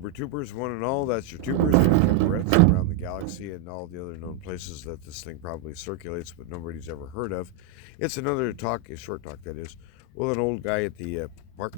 Tuber Tubers, one and all. That's your tubers and Barrettes around the galaxy and all the other known places that this thing probably circulates, but nobody's ever heard of. It's another talk, a short talk that is, with an old guy at the park.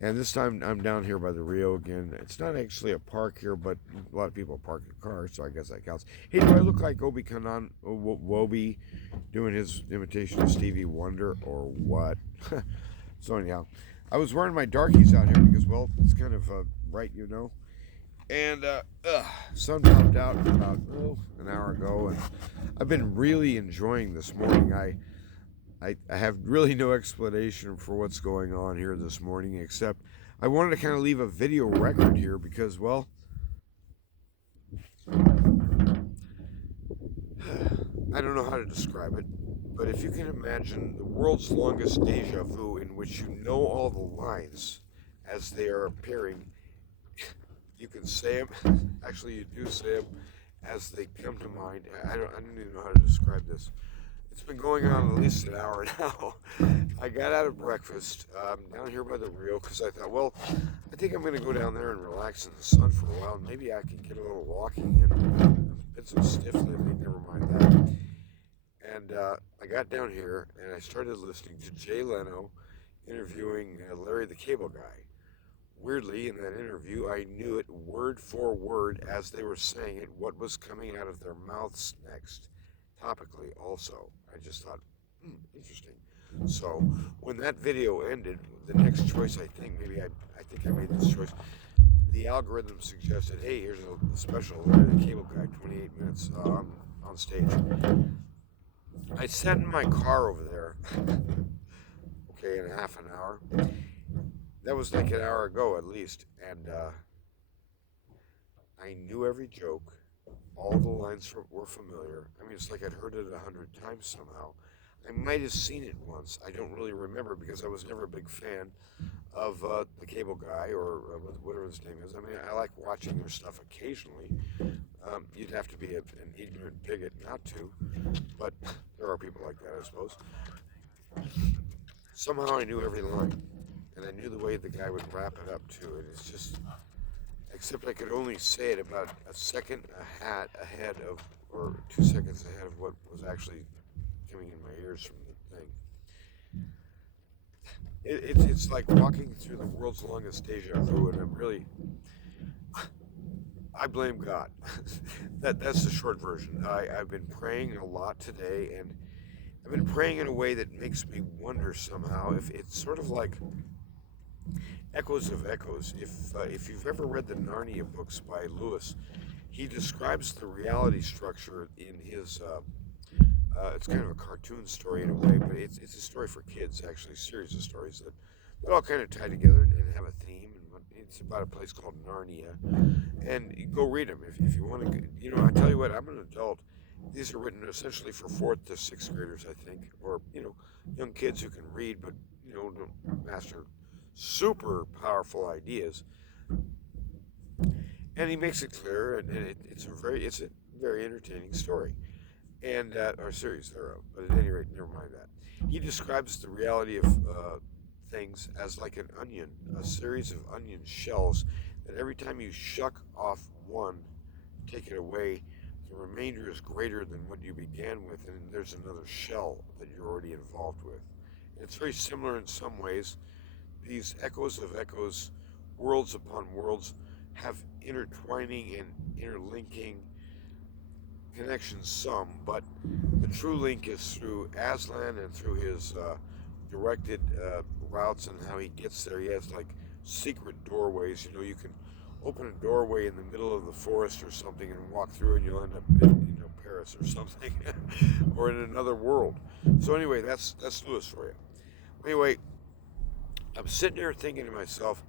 And this time I'm down here by the Rio again. It's not actually a park here, but a lot of people park their cars, so I guess that counts. Hey, do I look like Obi-Kanan Wobi doing his imitation of Stevie Wonder or what? So anyhow, I was wearing my darkies out here because, well, it's kind of bright, you know. And sun popped out about an hour ago, and I've been really enjoying this morning. I have really no explanation for what's going on here this morning, except I wanted to kind of leave a video record here because, well, I don't know how to describe it, but if you can imagine the world's longest deja vu in which you know all the lines as they are appearing, you can say them, actually you do say them as they come to mind. I don't even know how to describe this. It's been going on at least an hour now. I got out of breakfast down here by the Rio because I thought, well, I think I'm going to go down there and relax in the sun for a while. Maybe I can get a little walking in. I've been so stiff lately, never mind that. And I got down here and I started listening to Jay Leno interviewing Larry the Cable Guy. Weirdly, in that interview, I knew it word for word as they were saying it, what was coming out of their mouths next. Topically also. I just thought, interesting. So when that video ended, the next choice I think I made this choice. The algorithm suggested, hey, here's a special Larry the Cable Guy, 28 minutes on stage. I sat in my car over there, okay, in half an hour. That was like an hour ago at least, and I knew every joke. All the lines were familiar. I mean, it's like I'd heard it 100 times somehow. I might have seen it once. I don't really remember because I was never a big fan of the Cable Guy or whatever his name is. I mean, I like watching their stuff occasionally. You'd have to be an ignorant bigot not to, but there are people like that, I suppose. Somehow I knew every line, and I knew the way the guy would wrap it up too. And it's just, except I could only say it about a second ahead of, or 2 seconds ahead of what was actually coming in my ears from the thing. It's like walking through the world's longest deja vu, and I blame God. That's the short version. I've been praying a lot today, and I've been praying in a way that makes me wonder somehow if it's sort of like Echoes of Echoes. If you've ever read the Narnia books by Lewis, he describes the reality structure in his. It's kind of a cartoon story in a way, but it's a story for kids, actually, a series of stories that all kind of tie together and have a theme. And it's about a place called Narnia, and you go read them if you want to. You know, I tell you what, I'm an adult. These are written essentially for 4th to 6th graders, I think, or young kids who can read, but don't master super powerful ideas. And he makes it clear, and it's a very entertaining story, and or series thereof. But at any rate, never mind that. He describes the reality of things as like an onion, a series of onion shells that every time you shuck off one, take it away, the remainder is greater than what you began with, and there's another shell that you're already involved with. And it's very similar in some ways. These echoes of echoes, worlds upon worlds, have intertwining and interlinking connections some, but the true link is through Aslan and through his directed routes and how he gets there. He has like secret doorways. You can open a doorway in the middle of the forest or something and walk through, and you'll end up in Paris or something, or in another world. So anyway, that's Lewis for you. Anyway, I'm sitting here thinking to myself,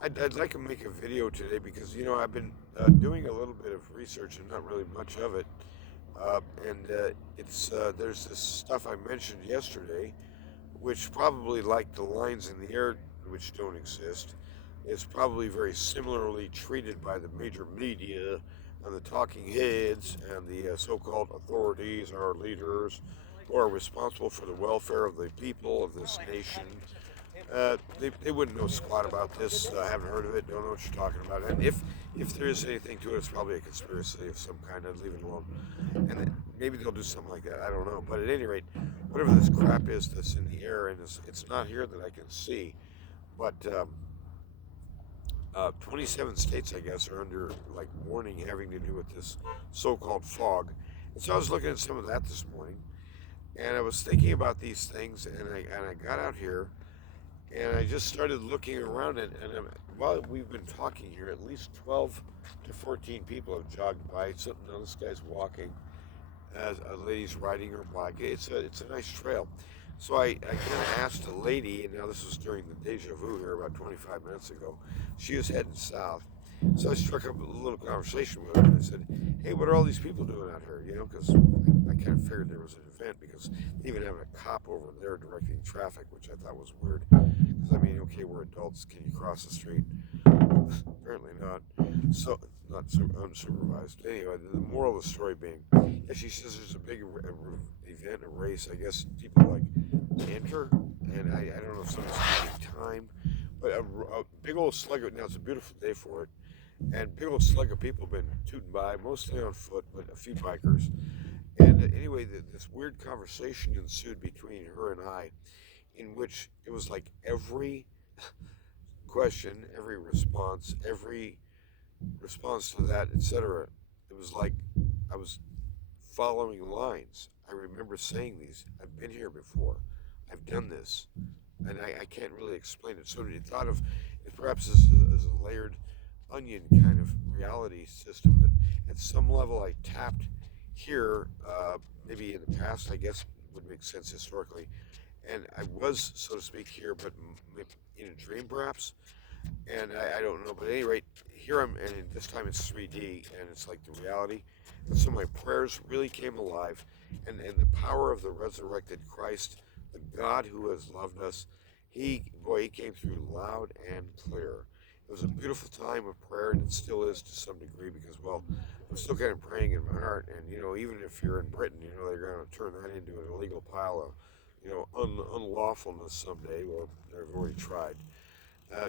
I'd like to make a video today because I've been doing a little bit of research and not really much of it, and there's this stuff I mentioned yesterday, which probably, like the lines in the air which don't exist, is probably very similarly treated by the major media and the talking heads and the so-called authorities, our leaders, who are responsible for the welfare of the people of this nation, They wouldn't know squat about this. Haven't heard of it. Don't know what you're talking about. And if there is anything to it, it's probably a conspiracy of some kind. I'd leave it alone. And then maybe they'll do something like that. I don't know. But at any rate, whatever this crap is that's in the air, and it's not here that I can see, but 27 states, I guess, are under like warning having to do with this so-called fog. And so I was looking at some of that this morning, and I was thinking about these things, and I got out here, and I just started looking around, and while we've been talking here, at least 12 to 14 people have jogged by. Something, this guy's walking, as a lady's riding her bike. It's a nice trail. So I kind of asked a lady, and now this was during the deja vu here about 25 minutes ago. She was heading south. So I struck up a little conversation with her, and I said, hey, what are all these people doing out here? You know, because I kind of figured there was an event, because even having a cop over there directing traffic, which I thought was weird. Because, I mean, okay, we're adults. Can you cross the street? Apparently not. So, not unsupervised. Anyway, the moral of the story being, yeah, she says there's a big event, a race. I guess people like enter, and I don't know if someone's taking time, but a big old slug of, now it's a beautiful day for it, and big old slug of people have been tooting by, mostly on foot, but a few bikers. And anyway, this weird conversation ensued between her and I, in which it was like every question, every response to that, etc. It was like I was following lines. I remember saying these. I've been here before. I've done this, and I can't really explain it. So you thought of it perhaps as a layered onion kind of reality system that at some level I tapped here, maybe in the past, I guess would make sense historically, and I was, so to speak, here, but in a dream perhaps, and I don't know. But at any rate, here I'm, and this time it's 3D, and it's like the reality. And so my prayers really came alive, and the power of the resurrected Christ, the God who has loved us, he came through loud and clear. It was a beautiful time of prayer, and it still is to some degree, because, well, I'm still kind of praying in my heart, and, you know, even if you're in Britain, you know, they're going to turn that into an illegal pile of, you know, unlawfulness someday. Well, they've already tried.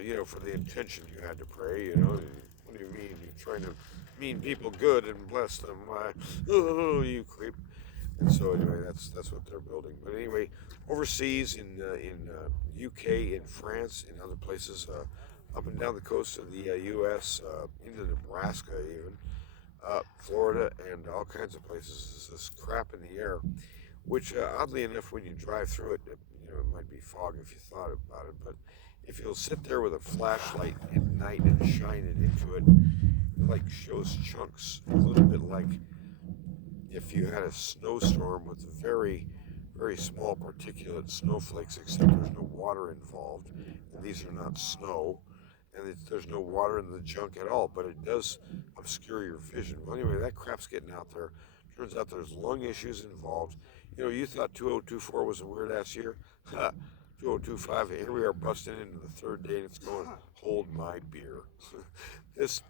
You know, for the intention you had to pray, you know. What do you mean? You're trying to mean people good and bless them. Why, oh, you creep. And so anyway, that's what they're building. But anyway, overseas in UK, in France, in other places, up and down the coast of the U.S., into Nebraska even, Florida, and all kinds of places, is this crap in the air, which oddly enough, when you drive through it, you know, it might be fog if you thought about it, but if you'll sit there with a flashlight at night and shine it into it, it like shows chunks, a little bit like if you had a snowstorm with very, very small particulate snowflakes, except there's no water involved, and these are not snow, and there's no water in the junk at all, but it does obscure your vision. Well, anyway, that crap's getting out there. Turns out there's lung issues involved. You know, you thought 2024 was a weird ass year. 2025, here we are busting into the third day, and it's going, hold my beer. this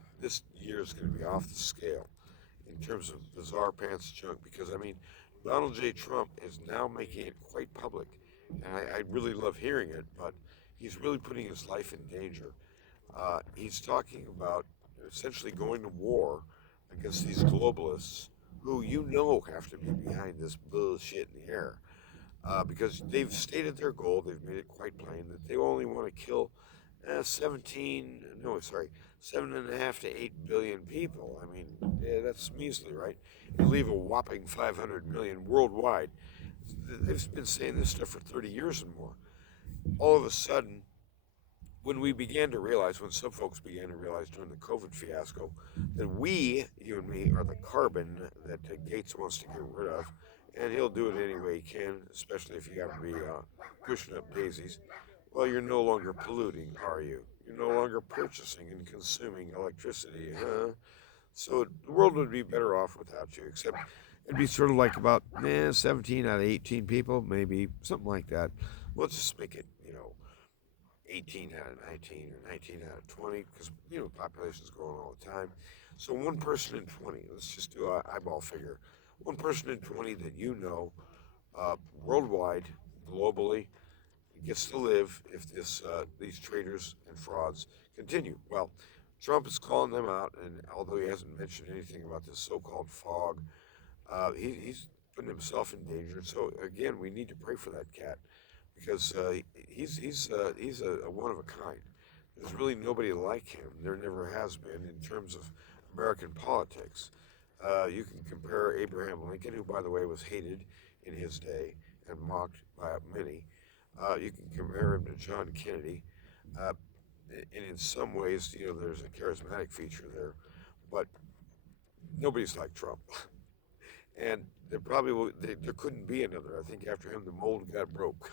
year is going to be off the scale in terms of bizarre pants junk, because, I mean, Donald J. Trump is now making it quite public, and I really love hearing it, but he's really putting his life in danger. He's talking about essentially going to war against these globalists who you know have to be behind this bullshit in the air. Because they've stated their goal, they've made it quite plain that they only want to kill 7.5 to 8 billion people. I mean, yeah, that's measly, right? And leave a whopping 500 million worldwide. They've been saying this stuff for 30 years and more. All of a sudden, when we began to realize, when some folks began to realize during the COVID fiasco, that we, you and me, are the carbon that Gates wants to get rid of, and he'll do it any way he can, especially if you happen to be pushing up daisies. Well, you're no longer polluting, are you? You're no longer purchasing and consuming electricity, huh? So the world would be better off without you, except it'd be sort of like about 17 out of 18 people, maybe, something like that. Let's just make it, you know, 18 out of 19 or 19 out of 20, because, you know, population's growing all the time. So one person in 20, let's just do an eyeball figure. One person in 20 that you know, worldwide, globally, gets to live if these traitors and frauds continue. Well, Trump is calling them out, and although he hasn't mentioned anything about this so-called fog, he's putting himself in danger. So again, we need to pray for that cat because he's a one of a kind. There's really nobody like him. There never has been in terms of American politics. You can compare Abraham Lincoln, who, by the way, was hated in his day and mocked by many. You can compare him to John Kennedy, uh, and in some ways, there's a charismatic feature there, but nobody's like Trump. And there couldn't be another. I think after him, the mold got broke.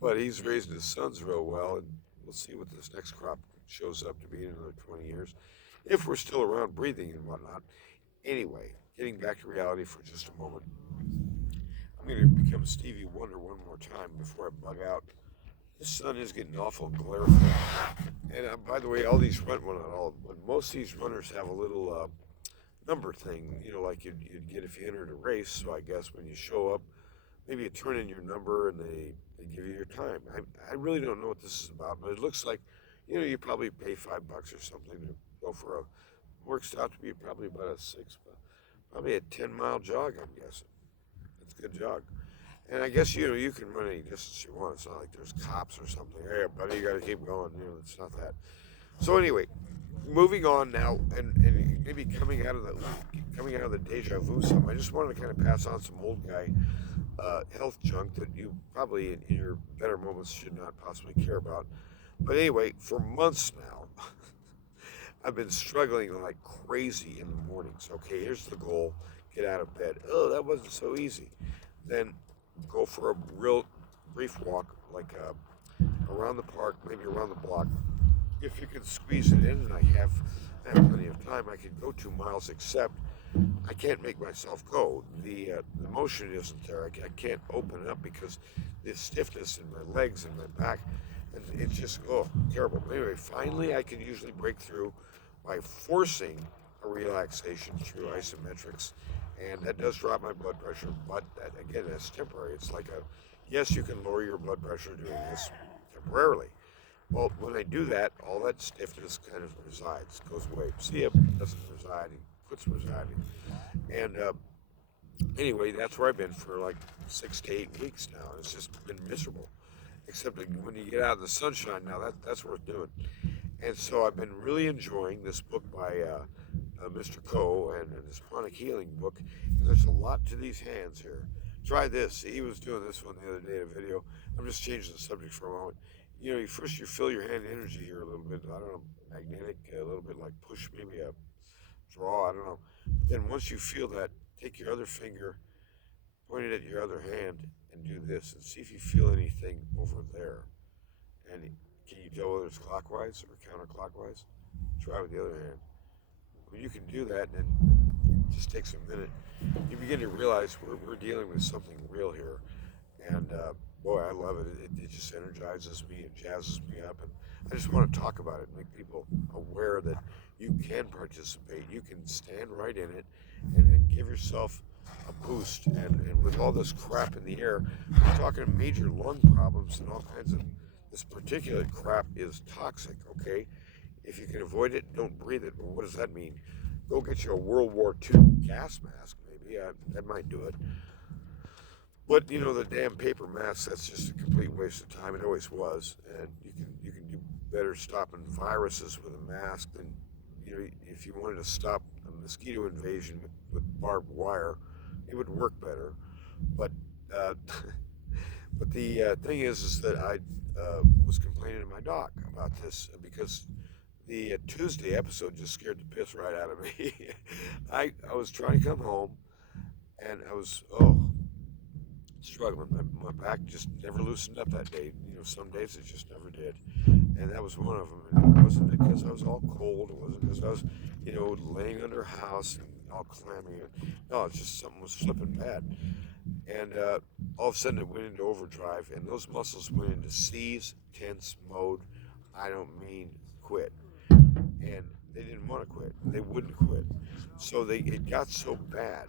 But he's raising his sons real well, and we'll see what this next crop shows up to be in another 20 years, if we're still around breathing and whatnot. Anyway, getting back to reality for just a moment. I'm going to become Stevie Wonder one more time before I bug out. The sun is getting awful glare. And by the way, all these well, not all, but most of these runners have a little number thing, like you'd get if you entered a race. So I guess when you show up, maybe you turn in your number and they give you your time. I really don't know what this is about, but it looks like, you probably pay $5 or something to go for works out to be probably about probably a 10-mile jog, I'm guessing. It's a good jog. And I guess, you can run any distance you want. It's not like there's cops or something. Hey, buddy, you got to keep going. It's not that. So anyway, moving on now, and maybe coming out of the deja vu something. I just wanted to kind of pass on some old guy health junk that you probably in your better moments should not possibly care about. But anyway, for months now, I've been struggling like crazy in the mornings. Okay, here's the goal: get out of bed. Oh, that wasn't so easy. Then go for a real brief walk, like around the park, maybe around the block. If you can squeeze it in, and I have plenty of time, I could go 2 miles, except I can't make myself go. The motion isn't there. I can't open it up because the stiffness in my legs and my back, and it's just, terrible. But anyway, finally I can usually break through by forcing a relaxation through isometrics, and that does drop my blood pressure, but that, again, that's temporary. It's like yes, you can lower your blood pressure doing this temporarily. Well, when I do that, all that stiffness kind of resides, goes away. See, it doesn't reside, it quits residing. And anyway, that's where I've been for like 6 to 8 weeks now. It's just been miserable. Except that when you get out in the sunshine now, that's worth doing. And so I've been really enjoying this book by Mr. Coe and his Chronic Healing book. And there's a lot to these hands here. Try this. He was doing this one the other day in a video. I'm just changing the subject for a moment. First you feel your hand energy here a little bit. I don't know, magnetic, a little bit like push, maybe a draw. I don't know. Then once you feel that, take your other finger, point it at your other hand, and do this, and see if you feel anything over there. And can you tell whether it's clockwise or counterclockwise? Try with the other hand. When you can do that, and it just takes a minute, you begin to realize we're dealing with something real here. And boy, I love it. It just energizes me and jazzes me up. And I just want to talk about it, make people aware that you can participate. You can stand right in it and give yourself a boost. And with all this crap in the air, we're talking major lung problems and all kinds of, this particulate crap is toxic, okay? If you can avoid it, don't breathe it. Well, what does that mean? Go get you a World War II gas mask, maybe. That might do it. But the damn paper mask, that's just a complete waste of time. It always was. And you can do better stopping viruses with a mask than, if you wanted to stop a mosquito invasion with barbed wire, it would work better. But but the thing is that I was complaining to my doc about this because the Tuesday episode just scared the piss right out of me. I was trying to come home, and I was struggling. My back just never loosened up that day. Some days it just never did, and that was one of them. And it wasn't because I was all cold. It wasn't because I was, laying under a house and all clammy. No, it's just something was slipping bad. And all of a sudden it went into overdrive, and those muscles went into seize, tense mode. I don't mean quit. And they didn't want to quit. They wouldn't quit. So it got so bad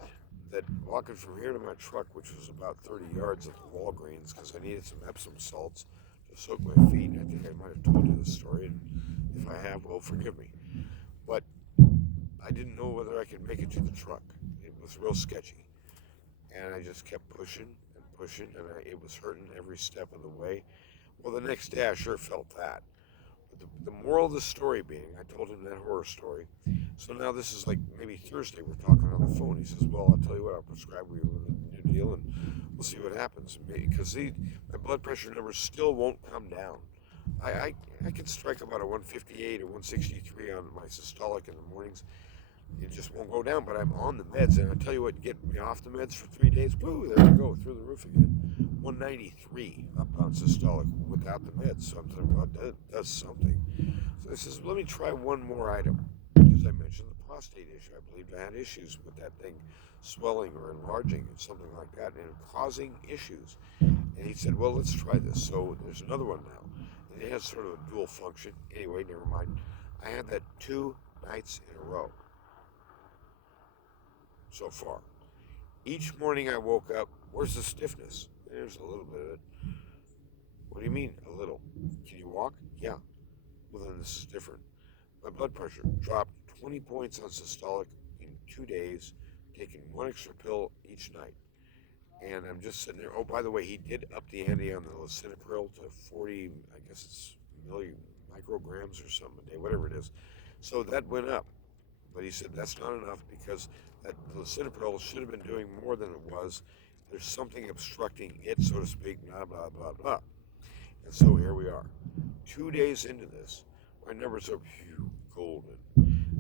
that walking from here to my truck, which was about 30 yards at the Walgreens, because I needed some Epsom salts to soak my feet. I think I might have told you this story, and if I have, well, forgive me. But I didn't know whether I could make it to the truck. It was real sketchy. And I just kept pushing and pushing, and it was hurting every step of the way. Well, the next day I sure felt that. But the moral of the story being, I told him that horror story. So now this is like maybe Thursday, we're talking on the phone. He says, well, I'll tell you what, I'll prescribe you with a new deal, and we'll see what happens. Because my blood pressure numbers still won't come down. I can strike about a 158 or 163 on my systolic in the mornings. It just won't go down, but I'm on the meds, and I tell you what, get me off the meds for 3 days, woo, there we go, through the roof again. 193 up on systolic without the meds, so I'm thinking, well, that does something. So I says, let me try one more item, because I mentioned the prostate issue. I believed I had issues with that thing swelling or enlarging and something like that, and causing issues. And he said, well, let's try this. So there's another one now, and it has sort of a dual function. Anyway, never mind. I had that 2 nights in a row so far. Each morning I woke up, where's the stiffness? There's a little bit of it. What do you mean, a little? Can you walk? Yeah. Well, then this is different. My blood pressure dropped 20 points on systolic in 2 days, taking one extra pill each night. And I'm just sitting there. Oh, by the way, he did up the ante on the lisinopril to 40, I guess it's million micrograms or something a day, whatever it is. So that went up. But he said that's not enough because that lisinopril should have been doing more than it was. There's something obstructing it, so to speak, blah, blah, blah, blah. And so here we are. 2 days into this, my numbers are golden.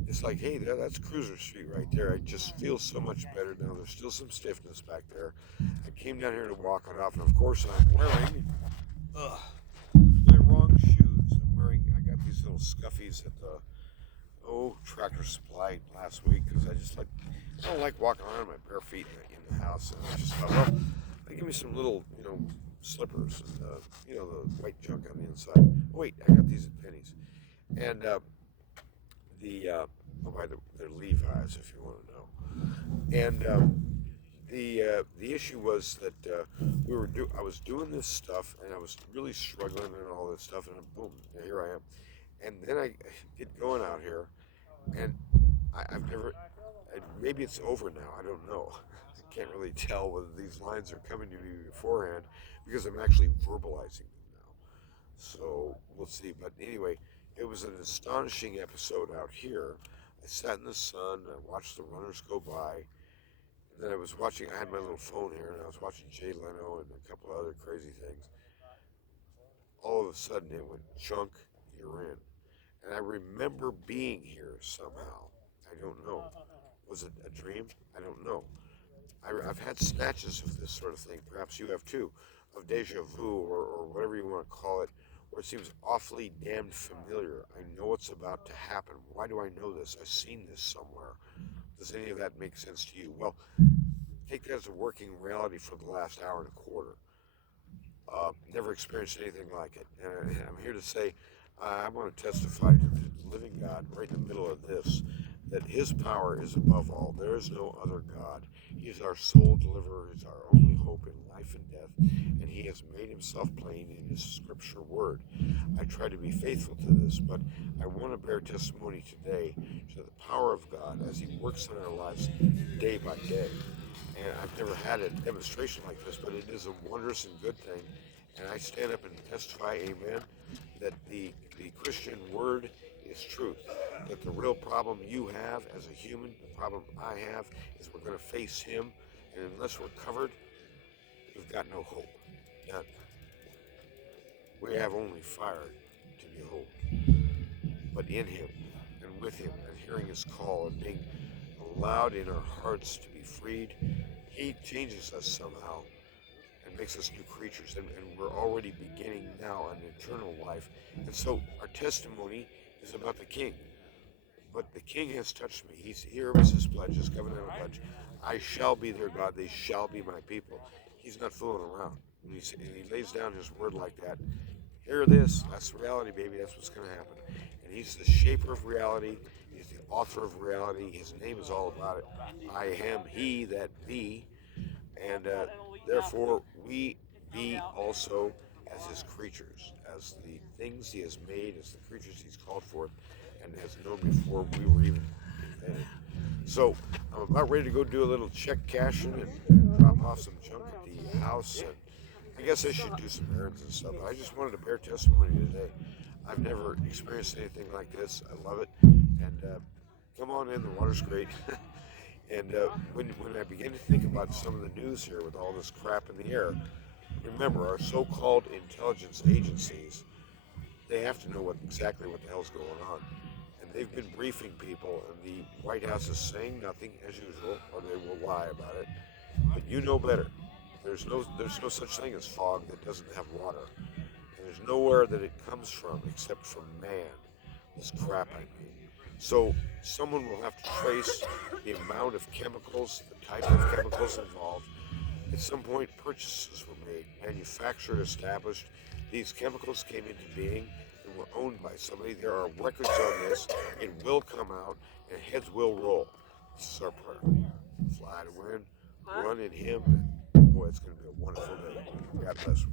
It's like, hey, that's Cruiser Street right there. I just feel so much better now. There's still some stiffness back there. I came down here to walk it off, and of course I'm wearing my wrong shoes. I got these little scuffies at the Tractor Supply last week because I don't like walking around in my bare feet in the house. And I just thought, well, they give me some little, slippers and, the white junk on the inside. Oh, wait, I got these at Penny's. And they're Levi's if you want to know. And the issue was that I was doing this stuff and I was really struggling and all this stuff, and boom, here I am. And then I get going out here, and I've never. Maybe it's over now. I don't know. I can't really tell whether these lines are coming to me beforehand because I'm actually verbalizing them now. So we'll see. But anyway, it was an astonishing episode out here. I sat in the sun. I watched the runners go by. And then I had my little phone here, and I was watching Jay Leno and a couple of other crazy things. All of a sudden, it went, Chunk, you're in. And I remember being here somehow. I don't know. Was it a dream? I don't know. I've had snatches of this sort of thing. Perhaps you have too, of deja vu or whatever you want to call it, where it seems awfully damned familiar. I know it's about to happen. Why do I know this? I've seen this somewhere. Does any of that make sense to you? Well, take that as a working reality for the last hour and a quarter. Never experienced anything like it. And I'm here to say, I want to testify to the living God right in the middle of this, that his power is above all. There is no other God. He is our soul deliverer. He is our only hope in life and death. And he has made himself plain in his scripture word. I try to be faithful to this, but I want to bear testimony today to the power of God as he works in our lives day by day. And I've never had a demonstration like this, but it is a wondrous and good thing. And I stand up and testify, amen, that the Christian word is truth. That the real problem you have as a human, the problem I have, is we're going to face him. And unless we're covered, we've got no hope. None. We have only fire to behold. But in him and with him and hearing his call and being allowed in our hearts to be freed, he changes us somehow and makes us new creatures. And we're already beginning now an eternal life. And so our testimony is about the King. But the King has touched me. Here was his pledge, his covenantal pledge. I shall be their God. They shall be my people. He's not fooling around. When he lays down his word like that, hear this. That's reality, baby. That's what's going to happen. And he's the shaper of reality. He's the author of reality. His name is all about it. I am he that be, and therefore we be also as his creatures, as the things he has made, as the creatures he's called forth, and has known before we were even invented. So I'm about ready to go do a little check cashing and drop off some junk at the house. And I guess I should do some errands and stuff. But I just wanted to bear testimony today. I've never experienced anything like this. I love it. And come on in. The water's great. And when I begin to think about some of the news here with all this crap in the air, remember our so-called intelligence agencies, they have to know exactly what the hell's going on. And they've been briefing people, and the White House is saying nothing as usual, or they will lie about it. But you know better. There's no such thing as fog that doesn't have water. And there's nowhere that it comes from except from man. This crap I mean. So someone will have to trace the amount of chemicals, the type of chemicals involved. At some point, purchases were made, manufactured, established. These chemicals came into being and were owned by somebody. There are records on this. It will come out, and heads will roll. This is our prayer. Fly to win, run in Him, and boy, it's going to be a wonderful day. God bless.